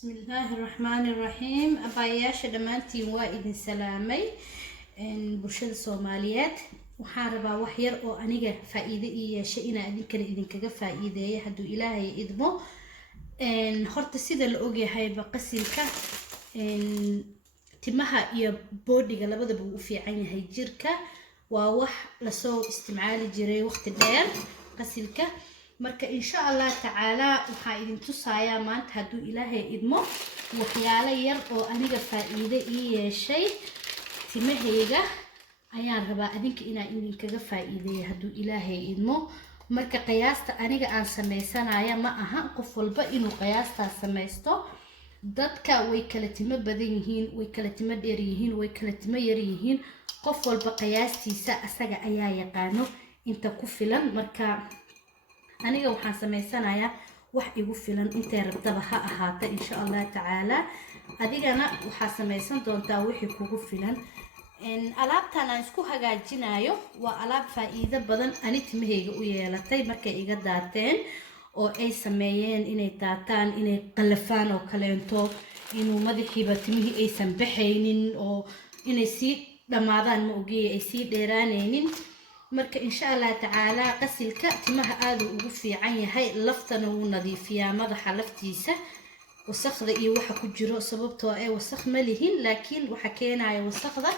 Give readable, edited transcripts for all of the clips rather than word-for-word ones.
بسم الله الرحمن الرحيم أباياش دمانتي وإذن سلامي إن برشاد الصوماليات وحاربا وحير أو أنيجا فائدة إيه شيء إن كان إذن كجا فائدة يحدو إلهي إدمو إن خرط السيدة الأوجي هاي بقسيلك إن تمها إيه بودي قلبه بقوا في عين هاي جيركا ووح لسو استمعالي جري وقت الدير قسيلك marka insha Allah taala waxa idin tusayaa maanta haduu Ilaahay idmo waxyaalo yar oo aniga faa'iido ii yeeshay timahayga ayaan rabaa adinka inaan idinkaga faa'iideeyo haduu Ilaahay idmo marka qiyaasta aniga aan sameysanayo ma aha qof walba inuu qiyaasta sameysto dadka way kala timo badan yihiin way kala timo dheer yihiin way kala timo yar yihiin qof walba qiyaastiisa asaga ayaa yaqaano inta ku filan marka aniga waxaan sameysanayaa wax igu filan intee rabtaba ha ahaata insha Allah taala adigana waxa sameysan doontaa wixii kugu filan in alaabtan aan isku hagaajinayo waa alaab faa'iido badan ani timahayga u yeelatay markay iga daateen oo ay sameeyeen inay daataan inay qalafaan oo kaleento inuu madaxiiba timihii aysan baxaynin oo inay sii dhamaadaan ma ogeey ay sii dheeraanaynin marka insha Allah taala qasilka timaha aad ugu fiican yahay laftana uu nadiifiyaa madaxa laftiisa wasaqda iyo waxa ku jiro sababtoo ay wasaq ma lihin laakiin waxa keenaya wasaqda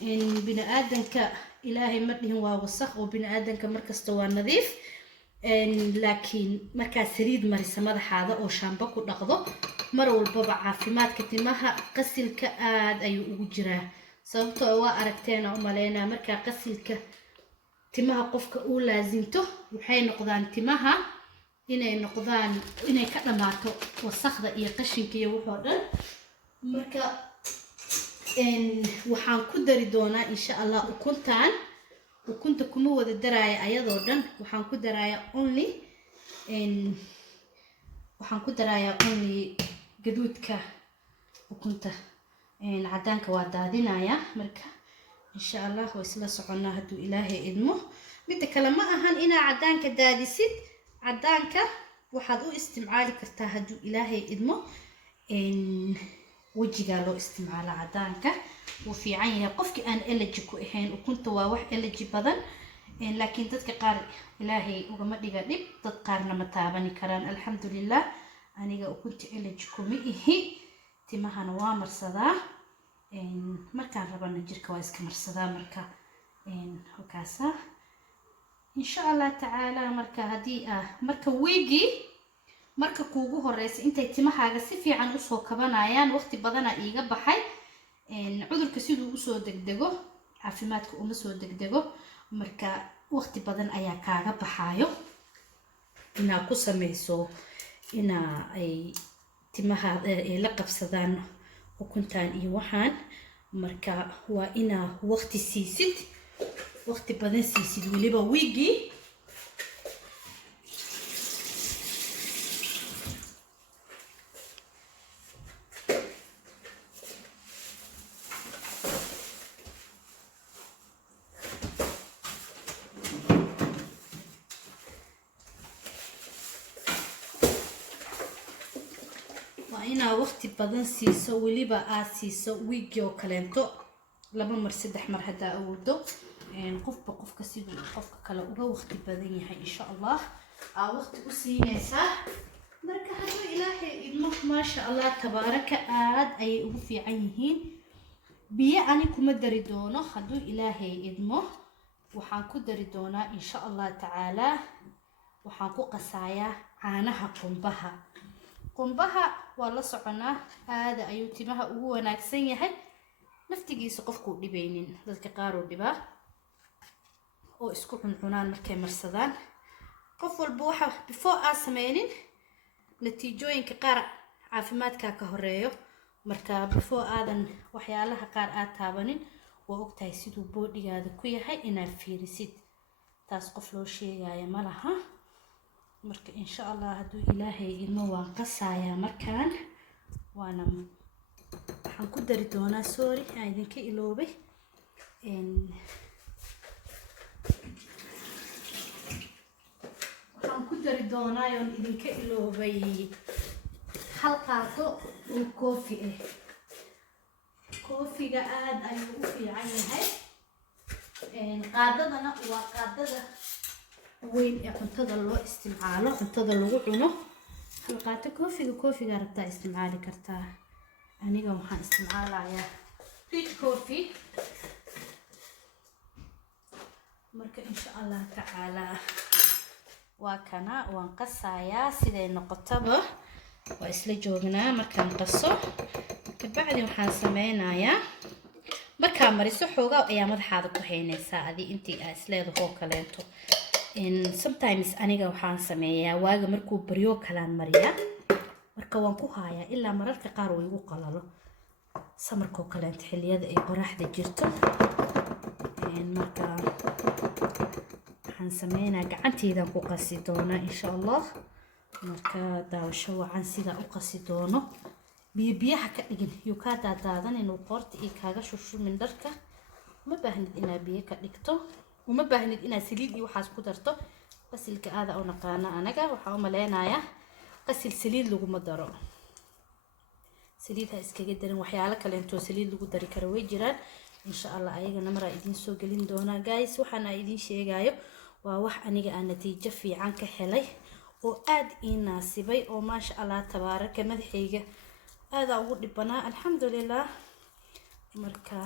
in bini'aadanka Ilaahay ma dhihin waa wasaq oo bini'aadanka markasta waa nadiif laakiin marka saliid marisa madaxaada oo shaambo ku dhaqdo mar walba caafimaadka timaha qasilka aad ayuu ugu jiraa sababtoo waa aragteena u maleena marka qasilka timaha qofka uu laazinto waxay noqdaan timaha inay ka dhamaato wasaqda iyo qashinka iyo wuxuu dhan marka waxaan ku dari doonaa insha Allah ukunta kuma wada daraya ayadoo dhan waxaan ku darayaa only gaduudka ukunta cadaanka waa daadinaya marka إن شاء الله ويسلا سعنا هدو إلهي إدمه بدك لما أهان إنا عدانك دادسيد عدانك وحدو استمعالي كرتا هدو إلهي إدمه إن وجي قالوا استمعال عدانك وفي عينها قفك أن إلجيكو إحين وكنت واوح إلجي بدن لكن تدك قاري إلهي وقمت لي قريب تدقارنا متابني كران الحمد لله أنا وكنت إلجيكو مئهي تمها نوامر صداه markaan rabana jirka waa iska marsadaa marka halkaasa insha Allah taala marka hadii marka weegi marka kuugu horeysa intay timahaaga si fiican u soo kabanayaan waqti badan iiga baxay cudurka sidoo u soo degdego caafimaadka uma soo degdego marka waqti badan ayaa kaaga baxayo inaa ku sameyso inaa ay timaha la qabsadaan ukuntaan iyo waxaan marka waa ina waqti siisid waqti badan siisid waliba weegi ina waqti badan siiso waliba aad siiso weegi oo kaleento laba mar saddex mar hada awoodo qofba qofka sidoo qofka kale uga waqti badan yahay insha Allah waqti u siinaysa marka haduu Ilaahay idmo ma sha Allah tabaaraka aad ay ugu fiican yihiin biyo ani kuma dari doono haduu Ilaahay idmo waxaan ku dari doonaa insha Allah taala waxaan ku qasayaa caanaha qumbaha waa la soconaa aad ayuu timaha ugu wanaagsan yahay naftigiisa qofku dhibaynin dadka qaar oo dhibaa oo isku cuncunaan markay marsadaan qof walba waxa before aan sameeynin natiijooyinka qaar caafimaadka ka horeeyo marka before aadan waxyaalaha qaar aad taabanin waa ogtahay sidoo boodigaada ku yahay inaad fiirisid taas qof loo sheegayo ma laha marka insha Allah haduu Ilaahay idmo waan qasayaa markaan waana waxaan ku dari doonaa sorry aan idinka iloobay waxaan ku dari doonaa idinka iloobay hal qaado oo koofi ah. koofiga aad ayuu u fiican yahay. qaadadana waa qaadada weyn ee cuntada loo isticmaalo, cuntada lagu cuno. hal qaado koofiga rabtaa isticmaali kartaa. aniga waxaan isticmaalayaa rich coffee. marka insha Allah tacaala waa kana waan qasayaa siday noqotaba waa isla joognaa. markaan qaso kabacdi waxaan sameynayaa markaa mariso xoogaa ayaa madaxaada ku haynaysaa adi intii aad isleedahay oo kaleeto. sometimes aniga waxaan sameeyaa waaga markuu baryo kalaan mariyaa, marka waan ku haayaa ilaa mararka qaar uu igu qalalo samarkoo kaleeto xilliyada ay qoraxda jirto. marka waxaan sameynaa gacanteydaan ku qasi doonaa insha Allah. marka daawasho wacan sida u qasi doono. biyaha ka dhigin iyo ka daadaadan inuu qoorta iyo kaaga shushumin dharka. uma baahnid inaad biyo ka dhigto, uma baahnid inaad saliid iyo waxaas ku darto. qasilka aada u naqaana anaga waxaan u maleynayaa qasil saliid laguma daro. saliid ha iskaga darin, waxyaalo kale intoo saliid lagu dari karo way jiraan. insha Allah ayagana maraa idiin soo gelin doonaa guys. waxaan idiin sheegayo waa wax aniga aan natiijo fiican ka helay oo aad ii naasibay oo maasha Allah tabaaraka madaxayga aada ugu dhibanaa alxamdulillah. marka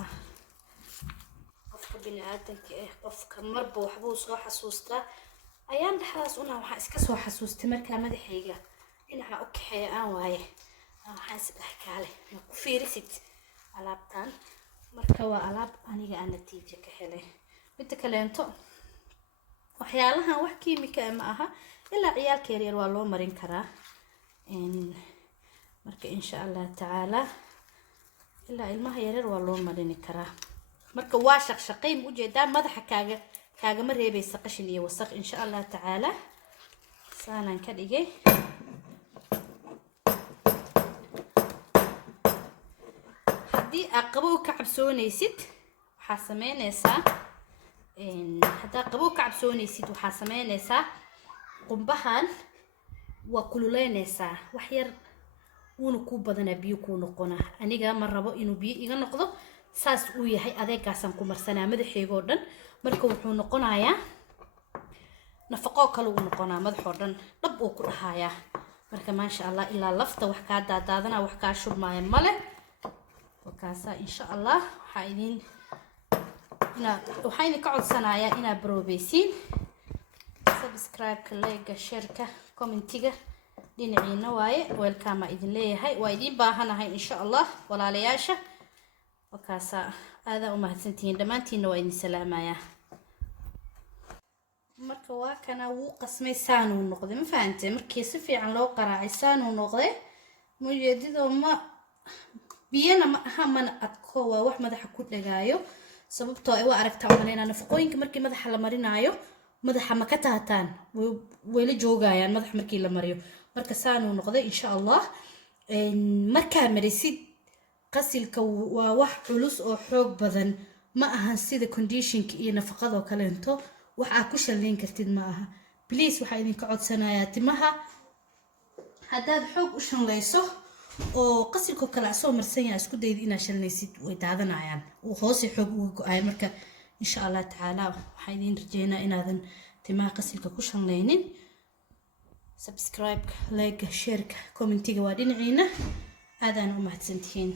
qofka bini'aadanka qofka marba waxbuu soo xasuustaa. ayaan dhaxdaas una waxaa iska soo xasuustay markaa madaxayga dhinaca u kaxeeya aan waaye waxaan isdhex kaale ma ku fiirisid alaabtan. marka waa alaab aniga aan natiijo ka helay. midda kaleento waxyaalahan wax kiimika ma aha, ilaa ciyaalka yaryar waa loo marin karaa. marka insha Allah tacaala ilaa ilmaha yaryar waa loo marin karaa. marka waa shaqshaqeyn u jeedaa madaxa kaagama reebaysa qashin iyo wasaq insha Allah tacaala. saanan ka dhigay. haddii aad qabow ka cabsoonaysid waxaa sameynaysaa qumbahan waa kululeynaysaa wax yar uuna ku badanaa biyo ku noqona. aniga ma rabo inuu biyo iga noqdo, saas uu yahay adeegaasan ku marsanaa madaxeego dhan. marka wuxuu noqonayaa nafaqo kale uu noqonaa madaxo dhan dhab uu ku dhahayaa. marka maasha Allah ilaa lafta wax ka daadadana wax ka shubmaya male. wakaasa insha Allah waxaan ka codsanayaa inaad baroobaysiin. subscribe ka, like, share ka, commentiga dhinaciina waaye. welcome idin leeyahay, waa idin baahanahay insha Allah walaalayaasha. wakaasa aada u mahadsantihiin dhamaantiina, waa idin salaamayaa. marka waa kana wuu qasmay saanu noqday ma fahantay. markii si fiican loo qaraacay saanu noqday. mujeedido ma biyana ma aha mana adko, waa wax madaxa ku dhagaayo. sababtoo ay waa aragtaa umaleynaa nafaqooyinka markii madaxa la marinayo madaxa ma ka taataan way la joogayaan madaxa markii la mariyo. marka saanu noqday insha Allah. markaa marisid qasilka waa wax culus oo xoog badan ma ahan sida conditionka iyo nafaqada kaleento wax aad ku shalleyn kartid ma aha. please waxaan idinka codsanayaa timaha haddaad xoog u shanleyso oo qasilka kala soo marsan yahay isku dayid inaad shalnaysid way daadanayaan oo hoose xoog uga go'ay. marka insha Allah tacaala waxaan idin rajeynaa inaadan timaha qasilka ku shanleynin. subscribe, like, share, commentiga waa dhinaciina. aadaan u mahadsantihiin.